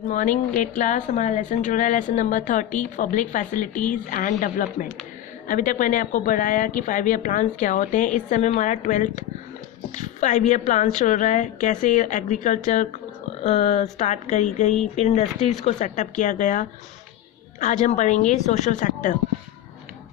Good morning grade class. हमारा lesson चल रहा है, lesson number 30, public facilities and development. अभी तक मैंने आपको बताया कि 5 ईयर प्लान्स क्या होते हैं। इस समय हमारा 12th 5 ईयर प्लान चल रहा है, कैसे एग्रीकल्चर स्टार्ट करी गई, फिर इंडस्ट्रीज़ को सेटअप किया गया। आज हम पढ़ेंगे सोशल सेक्टर।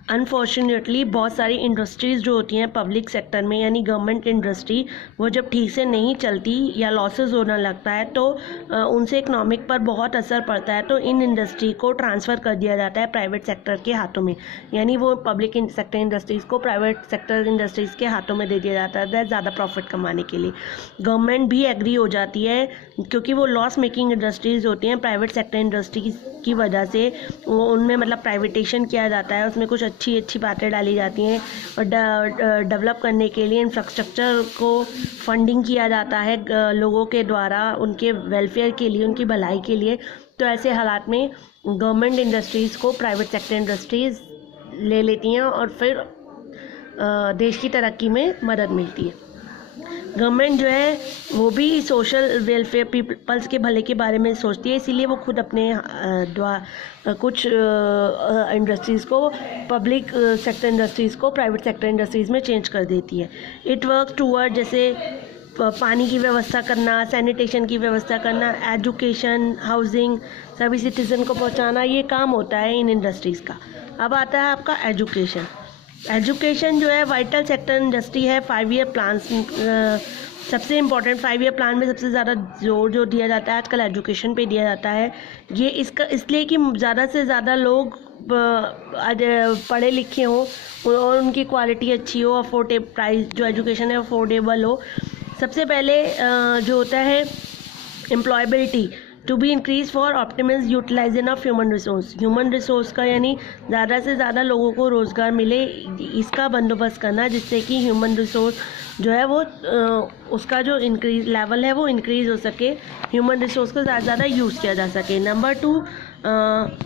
अनफॉर्चुनेटली बहुत सारी इंडस्ट्रीज़ जो होती हैं पब्लिक सेक्टर में, यानी गवर्नमेंट इंडस्ट्री, वो जब ठीक से नहीं चलती या लॉसेस होना लगता है तो उनसे इकोनॉमिक पर बहुत असर पड़ता है। तो इन इंडस्ट्री को ट्रांसफ़र कर दिया जाता है प्राइवेट सेक्टर के हाथों में, यानी वो पब्लिक सेक्टर इंडस्ट्रीज़ को प्राइवेट सेक्टर इंडस्ट्रीज़ के हाथों में दे दिया जाता है ज़्यादा प्रॉफिट कमाने के लिए। गवर्नमेंट भी एग्री हो जाती है क्योंकि वो लॉस मेकिंग इंडस्ट्रीज़ होती हैं। प्राइवेट सेक्टर इंडस्ट्रीज़ की वजह से वो उनमें मतलब प्राइवेटेशन किया जाता है, उसमें कुछ अच्छी बातें डाली जाती हैं और डेवलप करने के लिए इंफ्रास्ट्रक्चर को फंडिंग किया जाता है लोगों के द्वारा, उनके वेलफेयर के लिए, उनकी भलाई के लिए। तो ऐसे हालात में गवर्नमेंट इंडस्ट्रीज़ को प्राइवेट सेक्टर इंडस्ट्रीज़ ले लेती हैं और फिर देश की तरक्की में मदद मिलती है। गवर्नमेंट जो है वो भी सोशल वेलफेयर, पीपल्स के भले के बारे में सोचती है, इसीलिए वो खुद अपने कुछ इंडस्ट्रीज़ को पब्लिक सेक्टर इंडस्ट्रीज़ को प्राइवेट सेक्टर इंडस्ट्रीज़ में चेंज कर देती है। इट वर्क टूवर्ड, जैसे पानी की व्यवस्था करना, सैनिटेशन की व्यवस्था करना, एजुकेशन, हाउसिंग सभी सिटीज़न को पहुंचाना, ये काम होता है इन इंडस्ट्रीज़ का। अब आता है आपका एजुकेशन। एजुकेशन जो है वाइटल सेक्टर इंडस्ट्री है। 5 ईयर प्लान सबसे इम्पोर्टेंट, 5 ईयर प्लान में सबसे ज़्यादा जोर जो दिया जाता है आजकल एजुकेशन पे दिया जाता है। ये इसलिए कि ज़्यादा से ज़्यादा लोग पढ़े लिखे हों और उनकी क्वालिटी अच्छी हो, अफोर्डेबल प्राइस जो एजुकेशन है अफोर्डेबल हो। सबसे पहले जो होता है employability to be increase for optimum utilisation of human resource का, यानी ज़्यादा से ज़्यादा लोगों को रोज़गार मिले, इसका बंदोबस्त करना जिससे कि ह्यूमन रिसोर्स जो है वो उसका जो इंक्रीज लेवल है वो इंक्रीज़ हो सके, ह्यूमन रिसोर्स को ज़्यादा से ज़्यादा यूज़ किया जा सके। Number 2,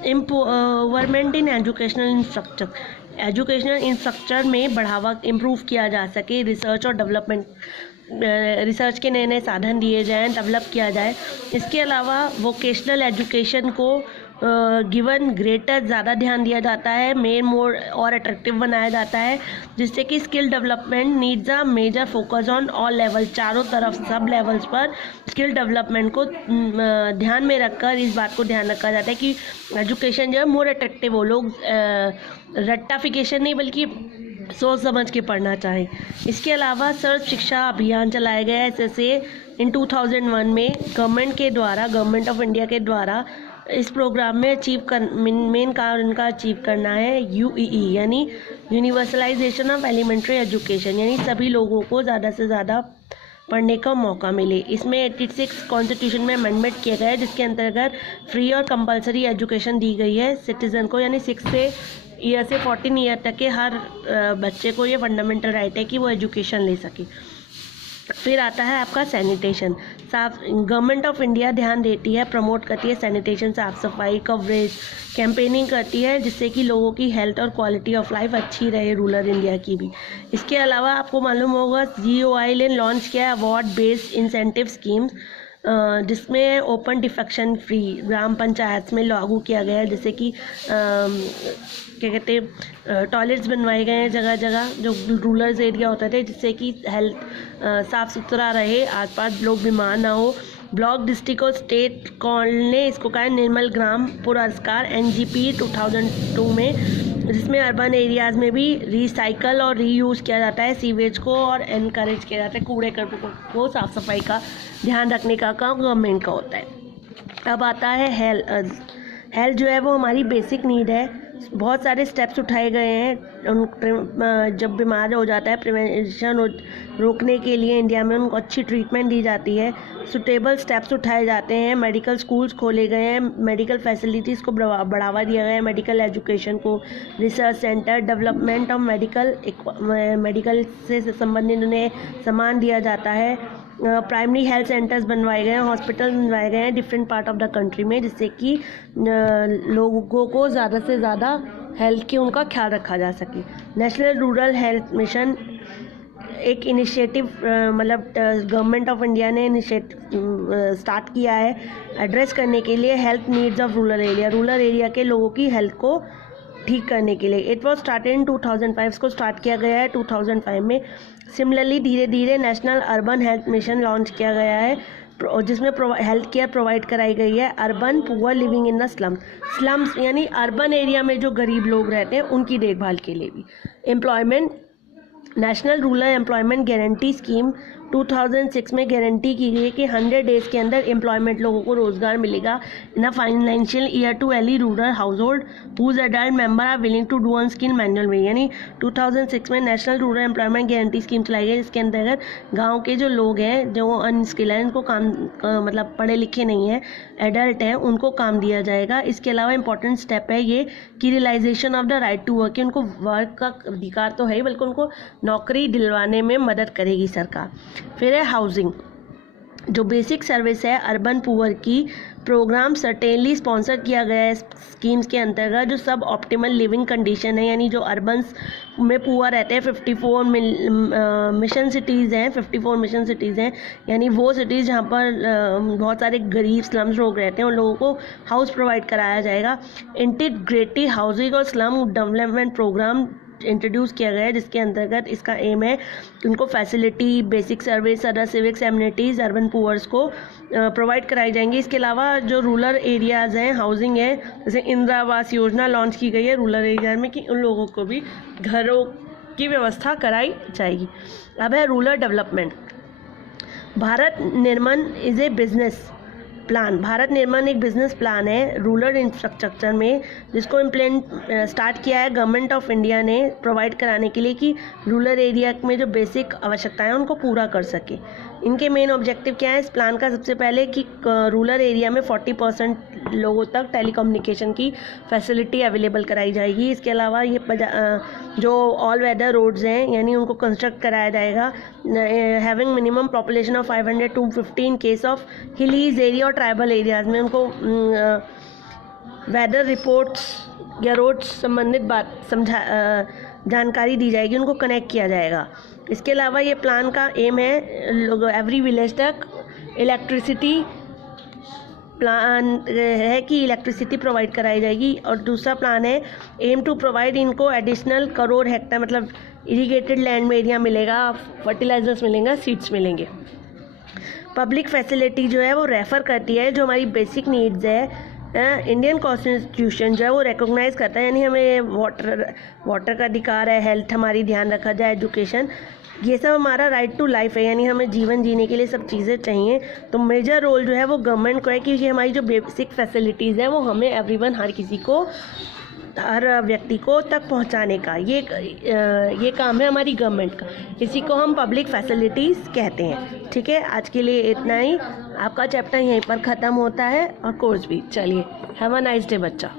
empowerment in educational infrastructure. Educational infrastructure में बढ़ावा इम्प्रूव किया जा सके, रिसर्च और डेवलपमेंट, रिसर्च के नए नए साधन दिए जाएं, डेवलप किया जाए। इसके अलावा वोकेशनल एजुकेशन को गिवन ग्रेटर ज़्यादा ध्यान दिया जाता है, मोर और अट्रैक्टिव बनाया जाता है, जिससे कि skill development needs a major focus on all level, चारों तरफ सब लेवल्स पर स्किल डेवलपमेंट को ध्यान में रखकर इस बात को ध्यान रखा जाता है कि एजुकेशन जो है मोर अट्रैक्टिव हो, लोग रट्टाफिकेशन नहीं बल्कि सोच समझ के पढ़ना चाहें। इसके अलावा सर्व शिक्षा अभियान चलाया गया है SSA इन 2001 में गवर्नमेंट ऑफ इंडिया के द्वारा। इस प्रोग्राम में मेन कारण इनका अचीव करना है UEE, यानी यूनिवर्सलाइजेशन ऑफ एलिमेंट्री एजुकेशन, यानी सभी लोगों को ज़्यादा से ज़्यादा पढ़ने का मौका मिले। इसमें 86 कॉन्स्टिट्यूशन में अमेंडमेंट किया गया है, जिसके अंतर्गत फ्री और कंपलसरी एजुकेशन दी गई है सिटीज़न को, यानी 6 ईयर से 14 ईयर तक के हर बच्चे को ये फंडामेंटल राइट है कि वो एजुकेशन ले सके। फिर आता है आपका सैनिटेशन। गवर्नमेंट ऑफ इंडिया ध्यान देती है, प्रमोट करती है सैनिटेशन, साफ़ सफाई, कवरेज, कैंपेनिंग करती है जिससे कि लोगों की हेल्थ और क्वालिटी ऑफ लाइफ अच्छी रहे, रूरल इंडिया की भी। इसके अलावा आपको मालूम होगा GOI ने लॉन्च किया है अवार्ड बेस्ड इंसेंटिव स्कीम्स, जिसमें ओपन डिफेक्शन फ्री ग्राम पंचायत में लागू किया गया है, जैसे कि क्या कहते हैं टॉयलेट्स बनवाए गए हैं जगह जगह जो रूरल एरिया होते थे, जिससे कि हेल्थ साफ़ सुथरा रहे, आसपास लोग बीमार ना हो। ब्लॉक, डिस्ट्रिक्ट और स्टेट ने इसको कहा है निर्मल ग्राम पुरस्कार NGP 2002 में, जिसमें अर्बन एरियाज़ में भी रिसाइकल और रीयूज़ किया जाता है सीवेज को और एनकरेज किया जाता है कूड़े करकट को साफ़ सफाई का ध्यान रखने का काम गवर्नमेंट का होता है। अब आता है हेल्थ जो है वो हमारी बेसिक नीड है। बहुत सारे स्टेप्स उठाए गए हैं जब बीमार हो जाता है, प्रिवेंशन रोकने के लिए इंडिया में उनको अच्छी ट्रीटमेंट दी जाती है, सुटेबल स्टेप्स उठाए जाते हैं, मेडिकल स्कूल्स खोले गए हैं, मेडिकल फैसिलिटीज़ को बढ़ावा दिया गया है, मेडिकल एजुकेशन को, research centre, development of medical से संबंधित उन्हें सामान दिया जाता है, प्राइमरी हेल्थ सेंटर्स बनवाए गए हैं, हॉस्पिटल बनवाए गए हैं different part of the country में, जिससे कि लोगों को ज़्यादा से ज़्यादा हेल्थ की उनका ख्याल रखा जा सके। नेशनल रूरल हेल्थ मिशन एक इनिशिएटिव मतलब गवर्नमेंट ऑफ इंडिया ने इनिशिएटिव स्टार्ट किया है एड्रेस करने के लिए health needs of rural area के लोगों की हेल्थ को ठीक करने के लिए। इट वॉज स्टार्टेड इन 2005, इसको स्टार्ट किया गया है 2005 में। सिमिलरली धीरे धीरे national urban health mission launch किया गया है जिसमें हेल्थ केयर प्रोवाइड कराई गई है urban poor living in the slums यानी अर्बन एरिया में जो गरीब लोग रहते हैं उनकी देखभाल के लिए भी। Employment, national rural employment guarantee scheme 2006 में गारंटी की गई है कि 100 डेज़ के अंदर एम्प्लॉयमेंट लोगों को रोजगार मिलेगा in a financial year to any rural household whose adult member are willing to do unskilled manual way. यानी 2006 में national rural employment guarantee scheme चलाई गई जिसके अंतर्गत गाँव के जो लोग हैं जो अनस्किल हैं, उनको काम मतलब पढ़े लिखे नहीं हैं, एडल्ट हैं, उनको काम दिया जाएगा। इसके अलावा इंपॉर्टेंट स्टेप है ये कि realisation of the right to work, उनको वर्क का अधिकार तो है ही बल्कि उनको नौकरी दिलवाने में मदद करेगी सरकार। फिर है हाउसिंग, जो बेसिक सर्विस है अर्बन पुअर की प्रोग्राम सर्टेनली स्पॉन्सर किया गया है स्कीम्स के अंतर्गत जो सब ऑप्टिमल लिविंग कंडीशन है, यानी जो अर्बन्स में पुअर रहते हैं 54 मिशन सिटीज़ हैं, यानी वो सिटीज़ जहाँ पर बहुत सारे गरीब स्लम्स लोग रहते हैं उन लोगों को हाउस प्रोवाइड कराया जाएगा। इंटीग्रेटेड हाउसिंग और स्लम डेवलपमेंट प्रोग्राम इंट्रोड्यूस किया गया है जिसके अंतर्गत इसका एम है कि उनको facility, basic service, other civics amenities urban poors को प्रोवाइड कराई जाएंगी। इसके अलावा जो रूरल एरियाज़ हैं, हाउसिंग है, जैसे इंदिरा आवास योजना लॉन्च की गई है रूरल एरिया में कि उन लोगों को भी घरों की व्यवस्था कराई जाएगी। अब है rural development. Bharat Nirman is a business plan. Bharat Nirman एक बिजनेस प्लान है रूरल इंफ्रास्ट्रक्चर में जिसको इम्प्लीमेंट स्टार्ट किया है गवर्नमेंट ऑफ इंडिया ने प्रोवाइड कराने के लिए कि रूरल एरिया में जो बेसिक आवश्यकताएं हैं उनको पूरा कर सके। इनके मेन ऑब्जेक्टिव क्या है इस प्लान का? सबसे पहले कि रूरल एरिया में 40% लोगों तक टेलीकम्युनिकेशन की फैसिलिटी अवेलेबल कराई जाएगी। इसके अलावा ये जो ऑल वेदर रोड्स हैं यानी उनको कंस्ट्रक्ट कराया जाएगा having minimum population of 500 to 50 in case of hilly area और ट्राइबल एरियाज़ में उनको वेदर रिपोर्ट्स या रोड्स संबंधित जानकारी दी जाएगी, उनको कनेक्ट किया जाएगा। इसके अलावा ये प्लान का एम है एवरी विलेज तक इलेक्ट्रिसिटी प्लान है कि इलेक्ट्रिसिटी प्रोवाइड कराई जाएगी। और दूसरा प्लान है एम टू प्रोवाइड इनको एडिशनल करोड़ हेक्टर मतलब इरीगेटेड लैंड में एरिया मिलेगा, फर्टिलाइजर्स मिलेंगे, सीड्स मिलेंगे। पब्लिक फैसिलिटी जो है वो रेफ़र करती है जो हमारी बेसिक नीड्स है। इंडियन कॉन्स्टिट्यूशन जो है वो रिकॉग्नाइज़ करता है, यानी हमें वाटर का अधिकार है, हेल्थ हमारी ध्यान रखा जाए, एजुकेशन, ये सब हमारा राइट टू लाइफ है, यानी हमें जीवन जीने के लिए सब चीज़ें चाहिए। तो मेजर रोल जो है वो गवर्नमेंट को है कि हमारी जो बेसिक फैसिलिटीज़ है वो हमें एवरीवन, हर किसी को, हर व्यक्ति को तक पहुंचाने का ये काम है हमारी गवर्नमेंट का। इसी को हम पब्लिक फैसिलिटीज़ कहते हैं। ठीक है, आज के लिए इतना ही। आपका चैप्टर यहीं पर ख़त्म होता है और कोर्स भी। चलिए, हैव अ नाइस डे बच्चा।